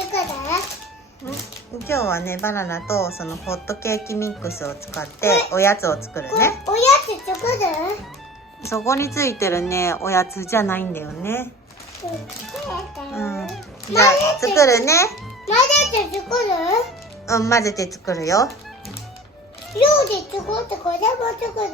今日はね、バナナとそのホットケーキミックスを使っておやつを作るね。おやつ作る？そこについてるね、おやつじゃないんだよね。じゃあ作るね。混ぜて作る？混ぜて作るよ。料理作ってこれも作る？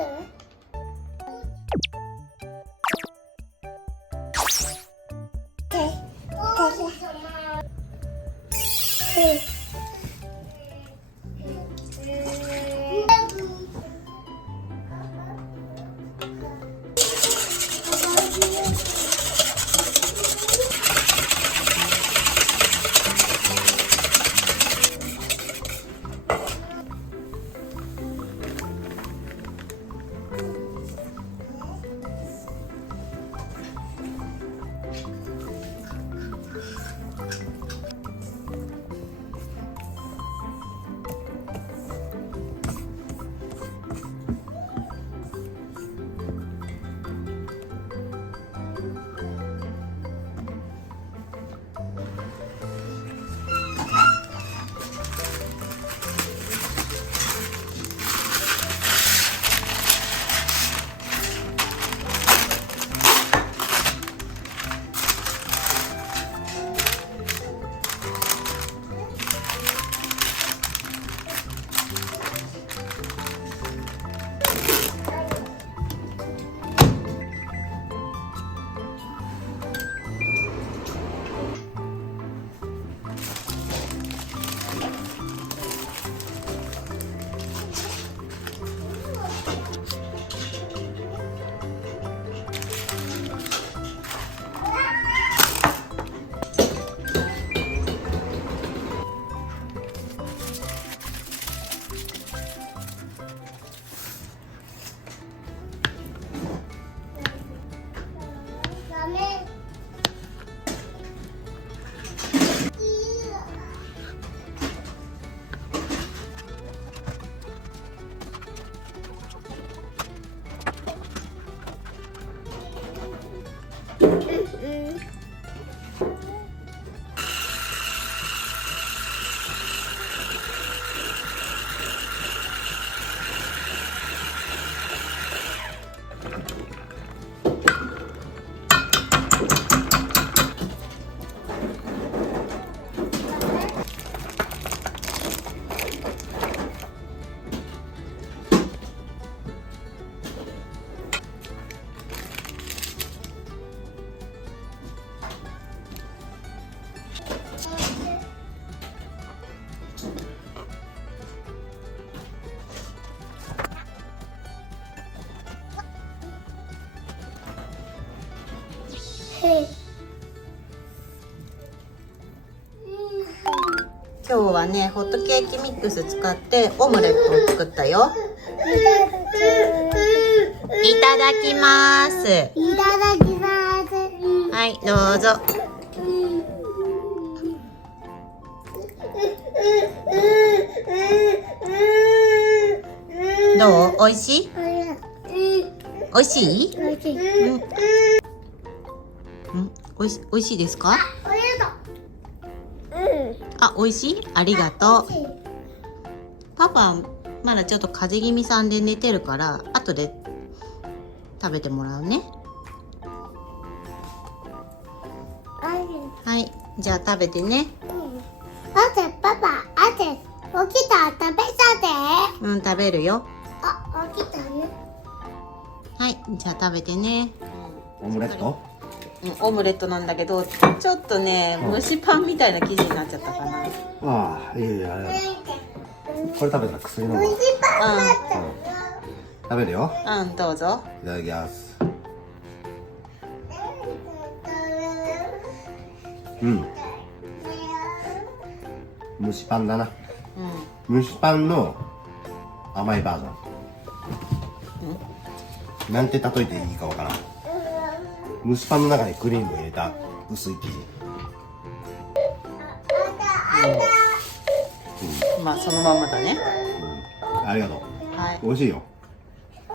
今日はね、ホットケーキミックス使ってオムレットを作ったよ。いただきます。いただきます。はい、どうぞ。どう？おいしい？おいしい？おいしいですか？あ、おいしい？ありがとう。パパまだちょっと風邪気味さんで寝てるから後で食べてもらうね。はい、じゃあ食べてね。パパ、起きた？食べさせ。食べるよ。起きたね。はい、じゃあ食べてね。オムレット？オムレットなんだけど、ちょっとね、蒸しパンみたいな生地になっちゃったかな。ああ、いいよ、あれだ。これ食べたら薬飲むわ。食べるよ。どうぞ。いただきます。蒸しパンだな。蒸しパンの甘いバージョン。なんて例えていいかわからん。蒸しパンの中にクリームを入れた薄い生地。まあそのままだね。ありがとう。はい。美味しいよ。